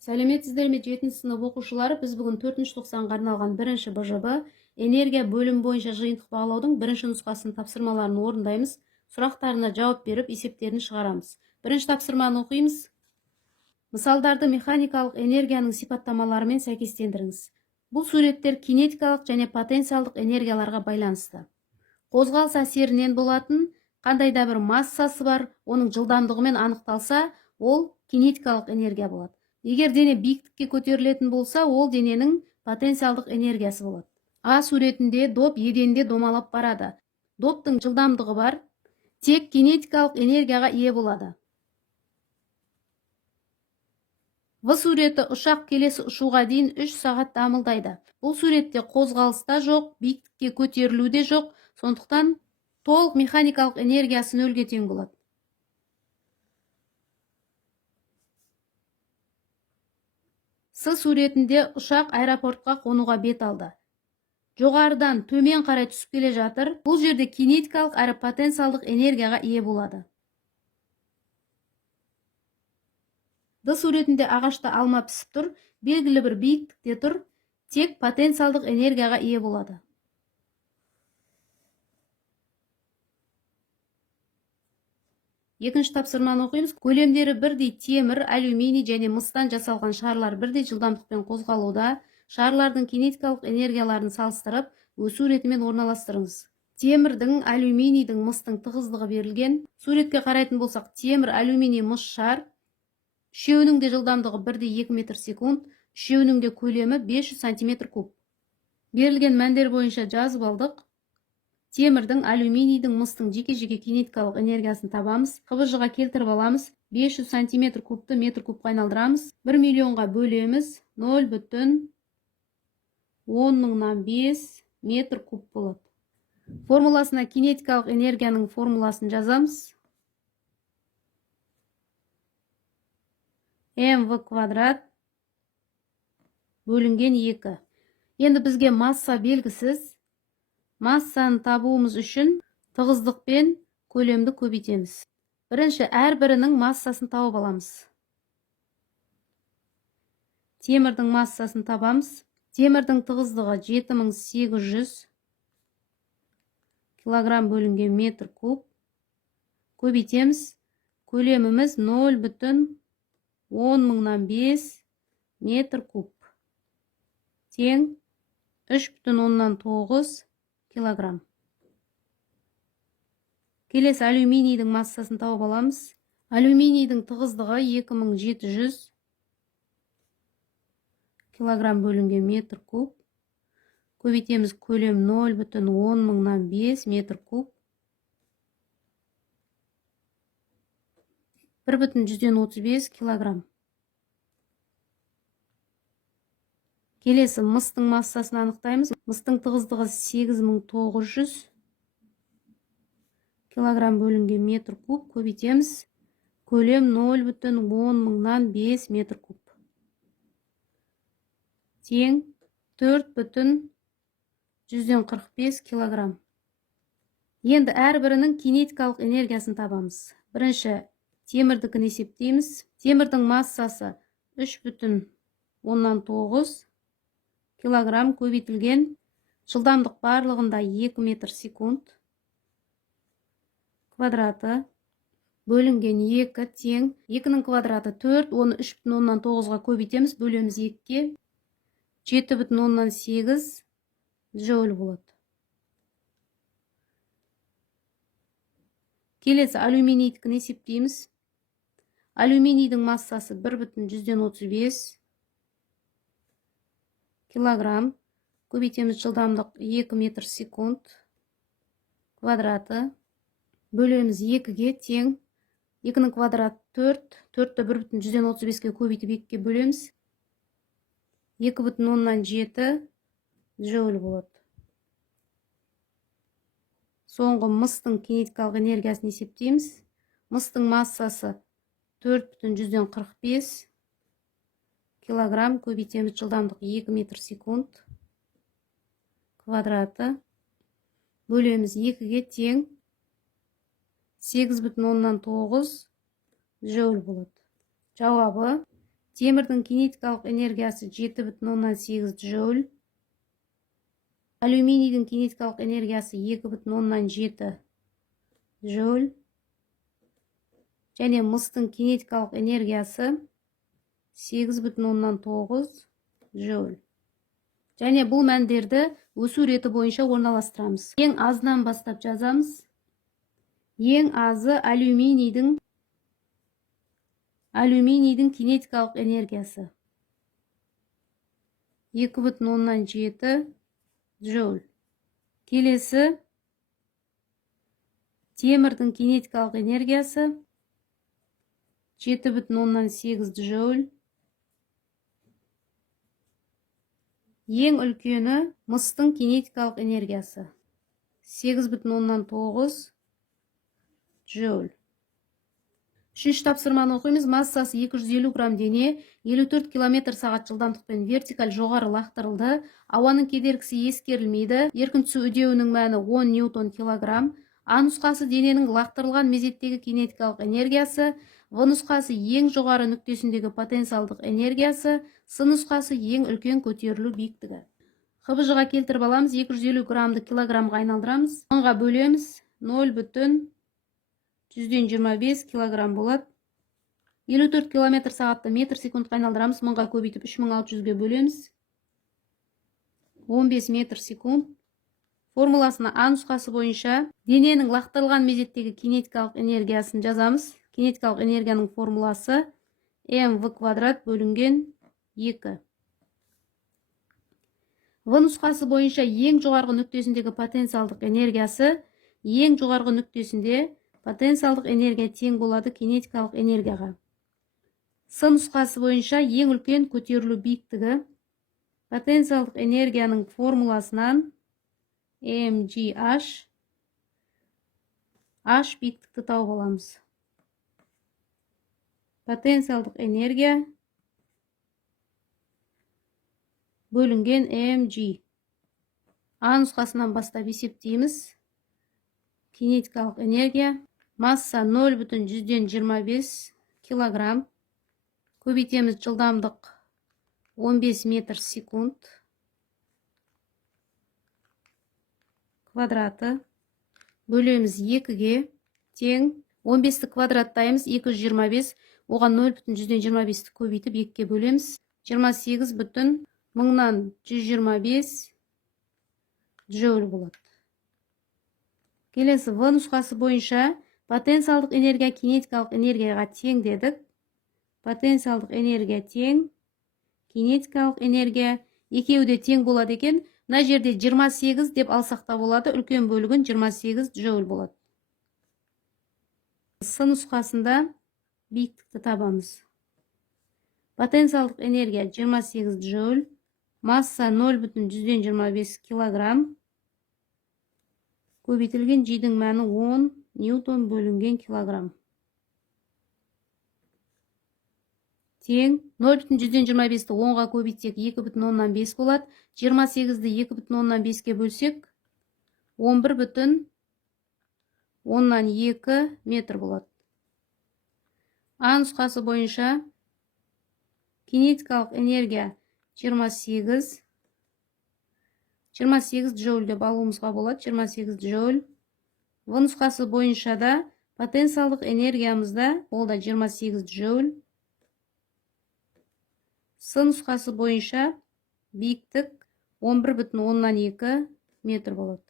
Сәлеметсіздер ме 7 сынып оқушылары? Біз бүгін 4-ші тоқсанға арналған 1-ші БЖБ энергия бөлім бойынша жиынтық бағалаудың 1-ші нұсқасының тапсырмаларын орындаймыз. Сұрақтарына жауап беріп, есептерін шығарамыз. 1-ші тапсырманы оқимыз. Мысалдарды механикалық энергияның сипаттамаларымен сәйкестендіріңіз. Бұл суреттер кинетикалық және потенциалдық энергияларға байланысты. Қозғалыс әсерінен болатын қандай да бір массасы бар, оның жылдамдығымен анықталса, ол кинетикалық энергия болады. Егер дене биіктікке көтерілетін болса, ол дененің потенциалдық энергиясы болады. А суретінде доп еденде домалап барады. Доптың жылдамдығы бар, тек кинетикалық энергияға ие болады. В суреті ұшақ келесі ұшуға дейін 3 сағат дамылдайды. Бұл суретте қозғалыста жоқ, биіктікке көтерілуде жоқ, сондықтан толық механикалық энергиясы нөлге тең болады. С суретінде ұшақ аэропортқа қонуға бет алды. Жоғарыдан төмен қарай түсіп келе жатыр. Бұл жерде кинетикалық әрі потенциалдық энергияға ие болады. Д суретінде ағашта алма пісіп тұр, белгілі бір биіктікте тұр, тек потенциалдық энергияға ие болады. Екінші тапсырманы оқимыз. Көлемдері бірдей темір, алюминий және мыстан жасалған шарлар бірдей жылдамдықпен қозғалуда. Шарлардың кинетикалық энергияларын салыстырып, суретімен орналастырыңыз. Темірдің, алюминийдің, мыстың тығыздығы берілген. Суретке қарайтын болсақ, темір, алюминий, мыс шар. Үшеуінің де жылдамдығы бірдей 2 метр секунд, үшеуінің де көлемі 500 сантиметр куб. Берілген мәндер бойынша жазып алдық. Темірдің, алюминийдің, мыстың жеке-жеке кинетикалық энергиясын табамыз. Қыбыжыға келтіріп аламыз. 500 сантиметр кубты метр кубқа айналдырамыз. 1 миллионға бөлеміз. 0,10,5 метр куб болады. Формуласына кинетикалық энергияның формуласын жазамыз. mv квадрат бөлінген 2. Енді бізге масса белгісіз. Массаны табуымыз үшін тығыздық пен көлемді көбейтеміз. Бірінші әрбірінің массасын тауып аламыз. Темірдің массасын табамыз. Темірдің тығыздығы 7800 килограмм бөлінген метр куб. Көбейтеміз. Көлеміміз 0,10,5 метр куб. Тең 3,9 килограмм. Келесі алюминийдің массасын тауып аламыз. Алюминийдің тығыздығы 2700 килограмм бөлінген метр куб. Көбейтеміз. Көлем 0,10,5 метр куб. 1,135 килограмм. Келесі мыстың массасын анықтаймыз. Мыстың тығыздығы 8900 килограмм бөлінген метр куб. Көбейтеміз. Көлем 0,10,5 метр куб. Тең 4,145 килограмм. Енді әрбірінің кинетикалық энергиясын табамыз. Бірінші темірдікін есептейміз. Темірдің массасы 3,9 килограмм көбейтілген. Жылдамдық барлығында 2 метр секунд. Квадраты бөлінген 2 тең. 2-нің квадраты 4, оны 3,9-ға көбейтеміз. Бөлеміз 2-ке. 7,8 джоуль болады. Келесі алюминийдікін есептейміз. Алюминийдің массасы 1,135 килограмм. Көбейтеміз. Жылдамдық 2 метр секунд. Квадраты бөлеміз 2-ге тең. 2-нің квадраты 4, 4-ті 1,135-ке көбейтіп 2-ке бөлеміз. 2,7 джоуль болады. Соңғы мыстың кинетикалық энергиясын есептейміз. Мыстың массасы 4,145 килограмм. Көбейтеміз. Жылдамдық 2 метр секунд. Квадраты бөлеміз 2-ге тең. 8,9 джоуль болады. Жауабы Темірдің кинетикалық энергиясы 7,8 джоуль. Алюминийдің кинетикалық энергиясы 2,7 джоуль. Және мыстың кинетикалық энергиясы 8,9 джоуль. Және бұл мәндерді өсу реті бойынша орналастырамыз. Ең азынан бастап жазамыз. Ең азы алюминийдің кинетикалық энергиясы 2,7 джоуль. Келесі темірдің кинетикалық энергиясы 7,8 джоуль. Ең үлкені мыстың кинетикалық энергиясы 8,9 джоуль. Үшінші тапсырманы оқимыз. Массасы 250 грамм дене 54 км сағат жылдамдықпен вертикаль жоғары лақтырылды. Ауаның кедергісі ескерілмейді. Еркін түсу үдеуінің мәні 10 ньютон килограмм. А нұсқасы дененің лақтырылған мезеттегі кинетикалық энергиясы, В нұсқасы ең жоғары нүктесіндегі потенциалдық энергиясы, С нұсқасы ең үлкен көтерілу биіктігі. ХБЖ-ға келтіріп аламыз. 250 граммды килограммға айналдырамыз. 10-ға бөлеміз. 0,125 килограмм болады. 54 км сағатты метр секундқа айналдырамыз. 1000-ға көбейтіп 3600-ге бөлеміз. 15 метр секунд. Формуласына А нұсқасы бойынша дененің лақтырылған мезеттегі кинетикалық энергиясын жазамыз. Кинетикалық энергияның формуласы mv квадрат бөлінген 2. В нұсқасы бойынша ең жоғарғы нүктесіндегі потенциалдық энергиясы, ең жоғарғы нүктесінде потенциалдық энергия тең болады кинетикалық энергияға. С нұсқасы бойынша ең үлкен көтерілу биіктігі, потенциалдық энергияның формуласынан mgh, h биіктікті тауып аламыз. Потенциалдық энергия бөлінген mg. А нұсқасынан бастап есептейміз. Кинетикалық энергия масса 0,125 килограмм. Көбейтеміз жылдамдық 15 метр секунд. Квадраты бөлеміз 2-ге тең. 15-ті квадраттаймыз 225. Оған 0,125-ті көбейтіп 2-ге бөлеміз. 28,125 джоуль болады. Келесі В нұсқасы бойынша потенциалдық энергия кинетикалық энергияға тең дедік. Потенциалдық энергия тең, кинетикалық энергия екеуі де тең болады екен. Мына жерде 28 деп алсақ та болады. Үлкен бөлігін 28 джоуль болады. С нұсқасында биіктікті табамыз. Потенциалдық энергия 28 джоуль, масса 0,125 килограмм. Көбейтілген G-дің мәні 10 ньютон бөлінген килограмм. Тең 0,125-ті 10-ға көбейтсек 2,5 болады. 28-ді 2,5-ге бөлсек 11,2 метр болады. А нұсқасы бойынша кинетикалық энергия 28 джоуль деп алуымызға болады. 28 джоуль. В нұсқасы бойынша да потенциалдық энергиямызда ол да 28 джоуль. С нұсқасы бойынша биіктік 11,2 метр болады.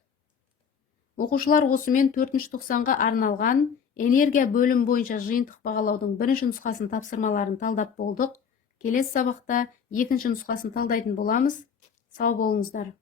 Оқушылар осымен 4-ші тоқсанға арналған энергия бөлім бойынша жиынтық бағалаудың бірінші нұсқасын тапсырмаларын талдап болдық. Келесі сабақта екінші нұсқасын талдайтын боламыз. Сау болыңыздар.